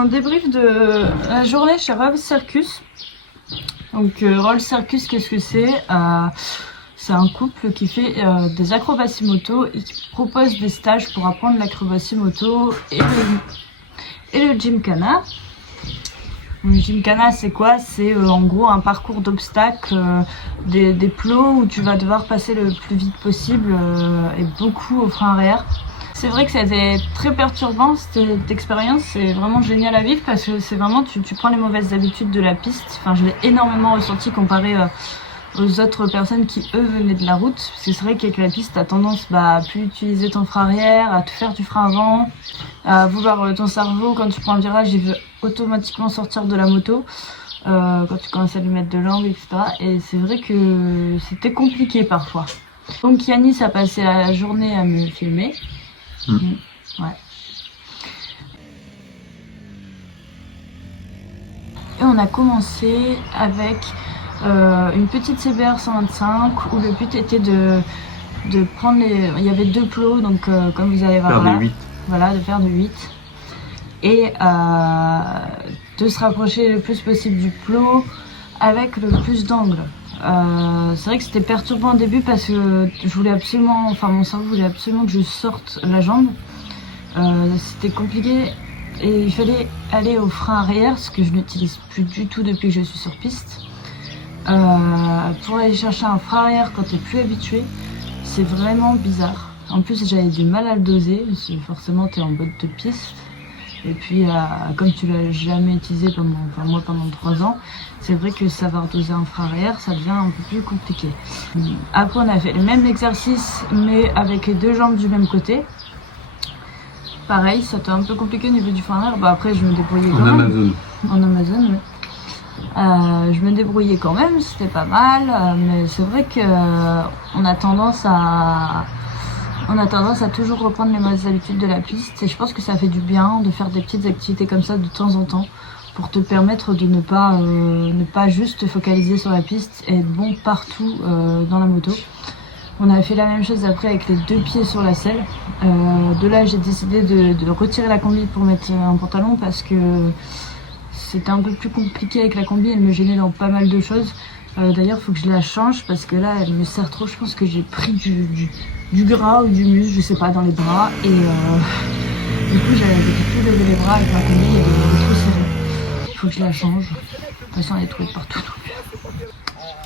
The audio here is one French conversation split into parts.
un débrief de la journée chez Rolls Circus. Donc Rolls Circus, qu'est-ce que c'est? C'est un couple qui fait des acrobaties moto et qui propose des stages pour apprendre l'acrobatie moto et le gymkhana. Le gymkhana, c'est quoi? C'est en gros un parcours d'obstacles, des plots où tu vas devoir passer le plus vite possible et beaucoup au frein arrière. C'est vrai que c'était très perturbant cette expérience, c'est vraiment génial à vivre parce que c'est vraiment, tu prends les mauvaises habitudes de la piste. Enfin, je l'ai énormément ressenti comparé aux autres personnes qui eux venaient de la route. Parce que c'est vrai qu'avec la piste, t'as tendance à plus utiliser ton frein arrière, à te faire du frein avant, à vouloir ton cerveau, quand tu prends le virage, il veut automatiquement sortir de la moto. Quand tu commences à lui mettre de l'angle, etc. Et c'est vrai que c'était compliqué parfois. Donc Yanis a passé la journée à me filmer. Ouais. Et on a commencé avec une petite CBR 125 où le but était de prendre les... Il y avait 2 plots, donc comme vous allez voir là, voilà, de faire de 8 et de se rapprocher le plus possible du plot avec le plus d'angle. C'est vrai que c'était perturbant au début parce que je voulais absolument, enfin mon cerveau voulait absolument que je sorte la jambe. C'était compliqué et il fallait aller au frein arrière, ce que je n'utilise plus du tout depuis que je suis sur piste. Pour aller chercher un frein arrière quand tu n'es plus habitué, c'est vraiment bizarre. En plus j'avais du mal à le doser, parce que forcément tu es en botte de piste. Et puis, comme tu l'as jamais utilisé pendant 3 ans, c'est vrai que savoir doser un frein arrière, ça devient un peu plus compliqué. Après, on a fait le même exercice, mais avec les 2 jambes du même côté. Pareil, ça était un peu compliqué au niveau du frein arrière. Après, je me débrouillais quand même. En Amazon, oui. Je me débrouillais quand même, c'était pas mal. Mais c'est vrai qu'on a tendance à toujours reprendre les mauvaises habitudes de la piste et je pense que ça fait du bien de faire des petites activités comme ça de temps en temps pour te permettre de ne pas juste te focaliser sur la piste et être bon partout dans la moto. On a fait la même chose après avec les 2 pieds sur la selle. De là j'ai décidé de retirer la combi pour mettre un pantalon parce que c'était un peu plus compliqué avec la combi, elle me gênait dans pas mal de choses. D'ailleurs il faut que je la change parce que là elle me serre trop, je pense que j'ai pris du gras ou du muscle, je sais pas, dans les bras et du coup j'avais plus lever les bras avec ma combi et de trop serré. Il faut que je la change. De toute façon elle est trouvée partout.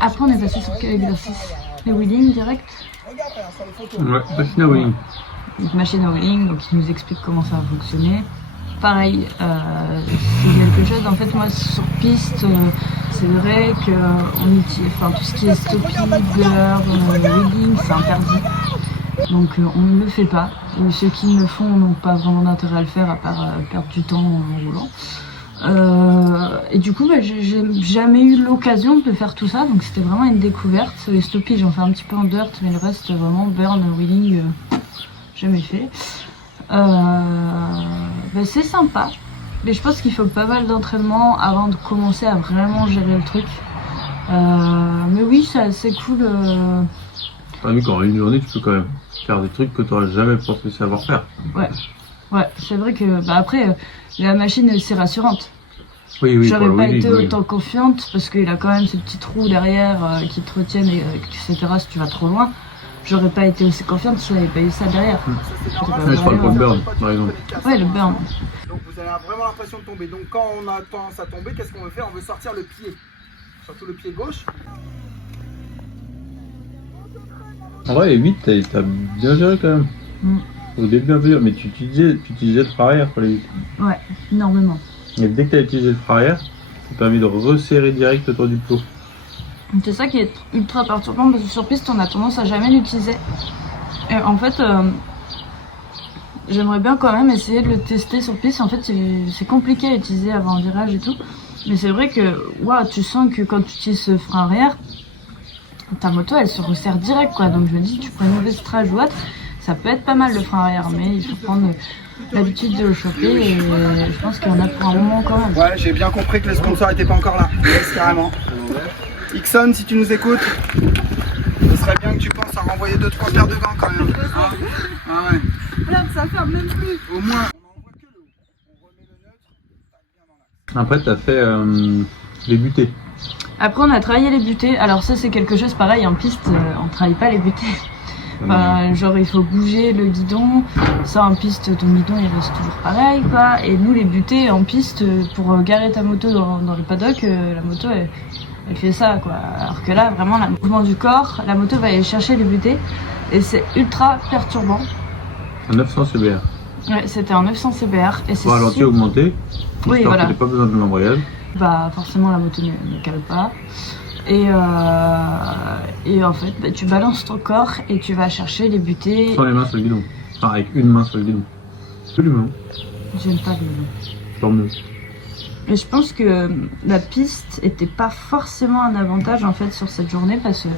Après on est passé sur quel exercice? Le wheeling direct? Ouais, machine à wheeling. Donc machine à wheeling, donc il nous explique comment ça va fonctionner. Pareil, c'est quelque chose, en fait moi sur piste, c'est vrai que on utilise, tout ce qui est stopping, wheeling, c'est interdit. Donc on ne le fait pas. Et ceux qui le font n'ont pas vraiment d'intérêt à le faire à part perdre du temps en roulant. Et du coup j'ai jamais eu l'occasion de faire tout ça, donc c'était vraiment une découverte. Les stoppies j'en fais un petit peu en dirt, mais le reste vraiment burn, wheeling, jamais fait. C'est sympa, mais je pense qu'il faut pas mal d'entraînement avant de commencer à vraiment gérer le truc. Mais oui, c'est assez cool. Mais quand une journée, tu peux quand même faire des trucs que tu n'aurais jamais pensé savoir faire. Ouais, c'est vrai que après, la machine c'est rassurante. Oui, j'aurais pas été autant confiante parce qu'il a quand même ces petits trous derrière qui te retiennent, etc. si tu vas trop loin. J'aurais pas été aussi confiante s'il n'avait pas eu ça derrière. Je parle pour le burn, par exemple. Ouais, le burn. Donc vous avez vraiment l'impression de tomber. Donc quand on a tendance à tomber, qu'est-ce qu'on veut faire? On veut sortir le pied. Surtout le pied gauche. En vrai, les 8, t'as bien géré quand même. Au début un peu dur, mais tu utilisais le frein arrière pour les 8. Ouais, énormément. Et dès que tu as utilisé le frein arrière, ça permet de resserrer direct autour du plot. C'est ça qui est ultra perturbant parce que sur piste on a tendance à jamais l'utiliser. Et en fait, j'aimerais bien quand même essayer de le tester sur piste. En fait, c'est compliqué à utiliser avant un virage et tout. Mais c'est vrai que tu sens que quand tu utilises ce frein arrière, ta moto elle se resserre direct quoi. Donc je me dis, tu prends une mauvaise trage ou autre, ça peut être pas mal le frein arrière, mais il faut prendre l'habitude de le choper et je pense qu'il y en a pour un moment quand même. Ouais, j'ai bien compris que les sponsors n'étaient pas encore là. Yes, carrément. Ixon, si tu nous écoutes, ce serait bien que tu penses à renvoyer 2-3 paires de gants quand même. Ah ouais. Regarde, ça ferme même plus. Au moins, on n'envoie que le haut. On remet le neutre. Après, t'as fait les butées. Après, on a travaillé les butées. Alors ça, c'est quelque chose pareil en piste. On travaille pas les butées. Enfin, genre, il faut bouger le guidon. Ça, en piste, ton guidon, il reste toujours pareil, quoi. Et nous, les butées en piste, pour garer ta moto dans le paddock, la moto, elle fait ça, quoi. Alors que là, vraiment, le mouvement du corps, la moto va aller chercher les butées. Et c'est ultra perturbant. Un 900 CBR. Ouais, c'était un 900 CBR. Et c'est ralenti augmenté. Oui, voilà. T'as pas besoin de l'embrayage. Bah, forcément, la moto ne cale pas. Et en fait, bah, tu balances ton corps et tu vas chercher les butées. Sans les mains sur le guidon. Enfin, avec une main sur le guidon. Absolument. J'aime pas le guidon. Tant mieux. Et je pense que la piste était pas forcément un avantage en fait sur cette journée parce que,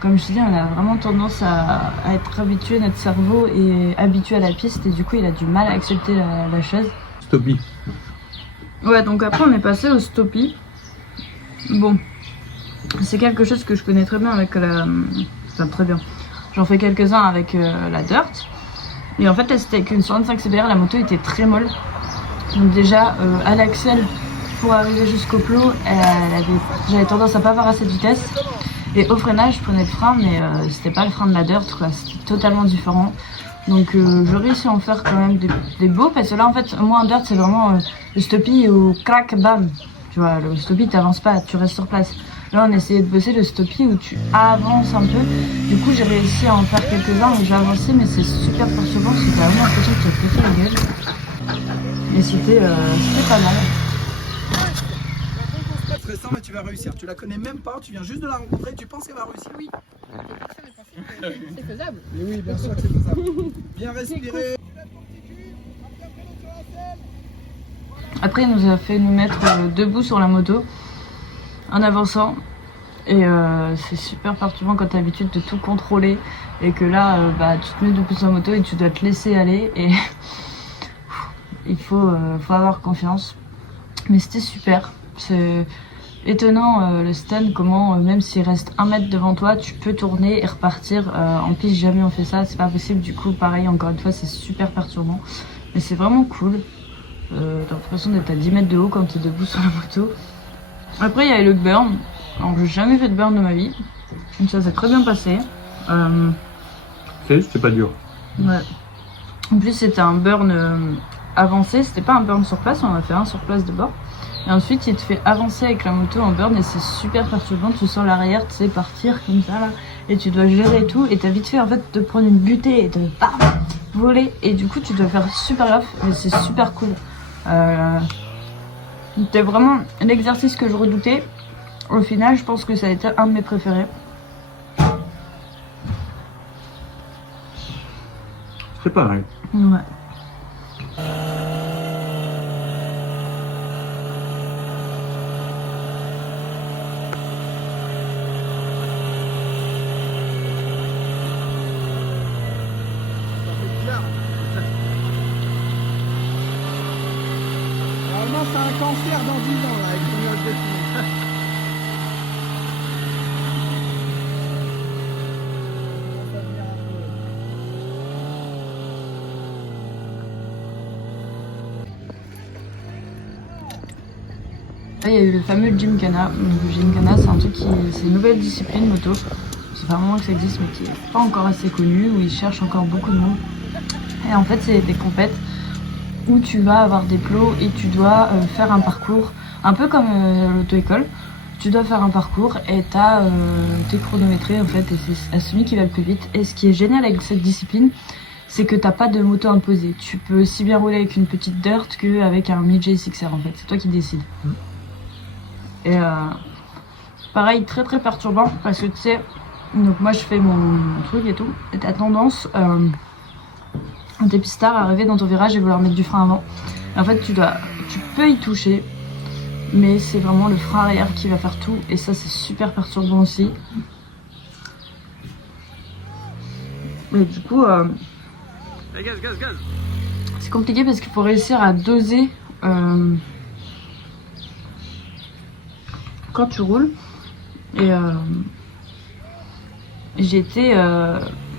comme je te dis, on a vraiment tendance à être habitué, notre cerveau est habitué à la piste et du coup il a du mal à accepter la chose. Stoppie. Ouais, donc après on est passé au stoppie. Bon, c'est quelque chose que je connais très bien avec la... Enfin très bien. J'en fais quelques-uns avec la dirt. Et en fait là c'était avec une 65 CBR, la moto était très molle. Donc déjà à l'axel pour arriver jusqu'au plot, j'avais tendance à pas avoir assez de vitesse. Et au freinage, je prenais le frein, mais c'était pas le frein de la dirt, quoi. C'était totalement différent. Donc je réussis à en faire quand même des beaux, parce que là en fait, moi en dirt c'est vraiment le stoppie ou crack bam. Tu vois, le stoppie t'avances pas, tu restes sur place. Là on essayait de bosser le stoppie où tu avances un peu. Du coup j'ai réussi à en faire quelques-uns où j'ai avancé, mais c'est super perturbant, parce que t'as vraiment l'impression que tu as pété la gueule. Et c'était pas mal. C'est stressant, mais tu vas réussir. Tu la connais même pas, tu viens juste de la rencontrer, tu penses qu'elle va réussir. Oui. C'est faisable. Mais oui, bien sûr que c'est faisable. Bien respirer. Après, il nous a fait nous mettre debout sur la moto en avançant. Et c'est super perturbant quand tu as l'habitude de tout contrôler et que là, bah, tu te mets debout sur la moto et tu dois te laisser aller. Et il faut avoir confiance. Mais c'était super. C'est étonnant le stand, comment même s'il reste 1 mètre devant toi, tu peux tourner et repartir. En piste, jamais on fait ça, c'est pas possible. Du coup, pareil, encore une fois, c'est super perturbant. Mais c'est vraiment cool. T'as l'impression d'être à 10 mètres de haut quand t'es debout sur la moto. Après, il y avait le burn. Alors, j'ai jamais fait de burn de ma vie. Donc ça s'est très bien passé. C'était pas dur. Ouais. En plus, c'était un burn avancé. C'était pas un burn sur place, on en a fait un sur place de bord. Et ensuite, il te fait avancer avec la moto en burn et c'est super perturbant. Tu sens l'arrière, tu sais, partir comme ça là. Et tu dois gérer tout. Et t'as vite fait en fait de prendre une butée et de voler. Et du coup, tu dois faire super gaffe. Mais c'est super cool. C'était vraiment l'exercice que je redoutais. Au final, je pense que ça a été un de mes préférés. C'est pareil. Ouais. Normalement, c'est un cancer dans 10 ans, là, avec ton nuage de fumée. Là, il y a eu le fameux Gymkhana. Le Gymkhana, c'est un truc c'est une nouvelle discipline moto. C'est pas vraiment que ça existe, mais qui est pas encore assez connu, où ils cherchent encore beaucoup de monde. Et en fait, c'est des compètes où tu vas avoir des plots et tu dois faire un parcours, un peu comme l'auto-école. Tu dois faire un parcours et t'es chronométré en fait, et c'est à celui qui va le plus vite. Et ce qui est génial avec cette discipline, c'est que t'as pas de moto imposée. Tu peux aussi bien rouler avec une petite dirt qu'avec un MJ6R en fait. C'est toi qui décides. Et pareil, très très perturbant parce que tu sais, donc moi je fais mon truc et tout, et t'as tendance tes pistards à arriver dans ton virage et vouloir mettre du frein avant. Et en fait tu peux y toucher, mais c'est vraiment le frein arrière qui va faire tout, et ça c'est super perturbant aussi. Et du coup c'est compliqué parce qu'il faut réussir à doser quand tu roules. Et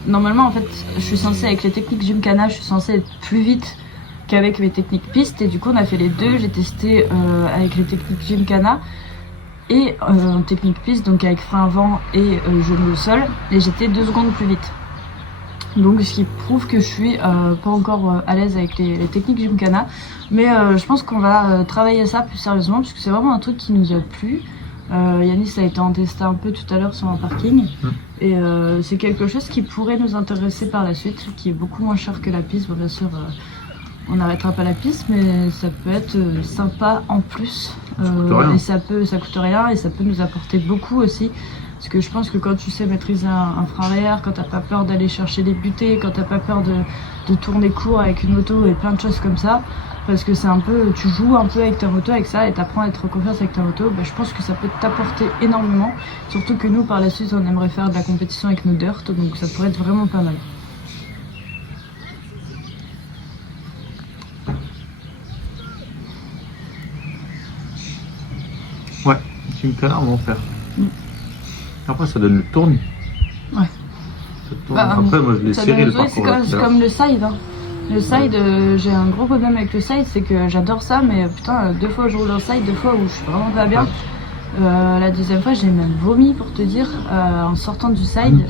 normalement en fait je suis censée, avec les techniques Gymkhana, je suis censée être plus vite qu'avec mes techniques pistes, et du coup on a fait les deux. J'ai testé avec les techniques Gymkhana et en technique piste, donc avec frein avant et genou au sol, et j'étais 2 secondes plus vite. Donc ce qui prouve que je suis pas encore à l'aise avec les techniques Gymkhana, mais je pense qu'on va travailler ça plus sérieusement, puisque c'est vraiment un truc qui nous a plu. Yanis a été en tester un peu tout à l'heure sur un parking, et c'est quelque chose qui pourrait nous intéresser par la suite, qui est beaucoup moins cher que la piste. Bon, bien sûr on n'arrêtera pas la piste, mais ça peut être sympa en plus, et ça coûte rien, et ça peut nous apporter beaucoup aussi. Parce que je pense que quand tu sais maîtriser un frein arrière, quand t'as pas peur d'aller chercher des butées, quand t'as pas peur de tourner court avec une moto et plein de choses comme ça, parce que c'est un peu, tu joues un peu avec ta moto avec ça et t'apprends à être en confiance avec ta moto, bah, je pense que ça peut t'apporter énormément. Surtout que nous par la suite on aimerait faire de la compétition avec nos dirt, donc ça pourrait être vraiment pas mal. Ouais, Gymkhana on va en faire. Après ça donne le tournis. Ouais. Après moi je l'ai serré le parcours. C'est comme le side. Hein. Le side, j'ai un gros problème avec le side, c'est que j'adore ça, mais putain, 2 fois je roule en side, 2 fois où je suis vraiment pas bien. La deuxième fois j'ai même vomi pour te dire, en sortant du side.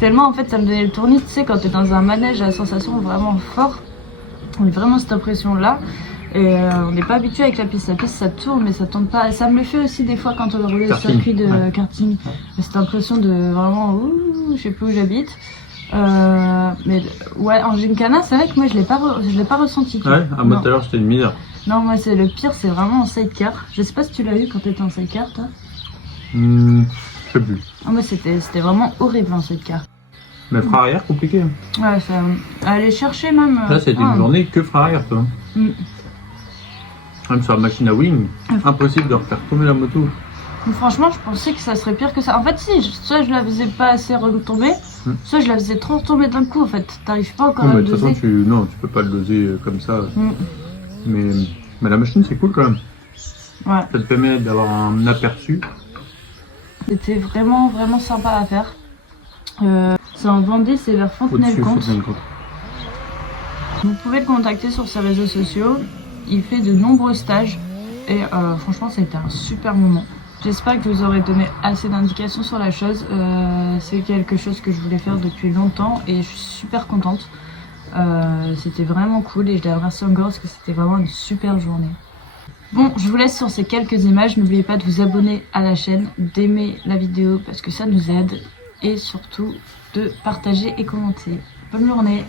Tellement en fait ça me donnait le tournis, tu sais, quand t'es dans un manège à sensation vraiment fort, on a vraiment cette impression là. Et on n'est pas habitué avec la piste ça tourne mais ça tourne pas. Ça me le fait aussi des fois quand on roule le circuit de karting. Cette impression de vraiment ouh, je sais plus où j'habite. Mais ouais, en Gymkhana c'est vrai que moi je l'ai pas ressenti. Ouais, à moi tout à l'heure c'était une misère. Non, moi c'est le pire, c'est vraiment en sidecar. Je sais pas si tu l'as eu quand t'étais en sidecar toi. Je sais plus. Ah, moi c'était vraiment horrible en sidecar. Mais frein arrière compliqué. Ouais, ça aller chercher même. Là c'était une journée que frein arrière toi. Même sur la machine à wing, impossible de refaire tomber la moto. Franchement, je pensais que ça serait pire que ça. En fait, si, soit je la faisais pas assez retomber, soit je la faisais trop retomber d'un coup. En fait, t'arrives pas encore à le doser. De toute façon, tu peux pas le doser comme ça. Mais la machine, c'est cool quand même. Ouais. Ça te permet d'avoir un aperçu. C'était vraiment sympa à faire. C'est en Vendée, c'est vers Fontenay-le-Comte. Vous pouvez le contacter sur ses réseaux sociaux. Il fait de nombreux stages et franchement ça a été un super moment. J'espère que vous aurez donné assez d'indications sur la chose. C'est quelque chose que je voulais faire depuis longtemps et je suis super contente. C'était vraiment cool et je les remercie encore parce que c'était vraiment une super journée. Bon, je vous laisse sur ces quelques images. N'oubliez pas de vous abonner à la chaîne, d'aimer la vidéo parce que ça nous aide, et surtout de partager et commenter. Bonne journée.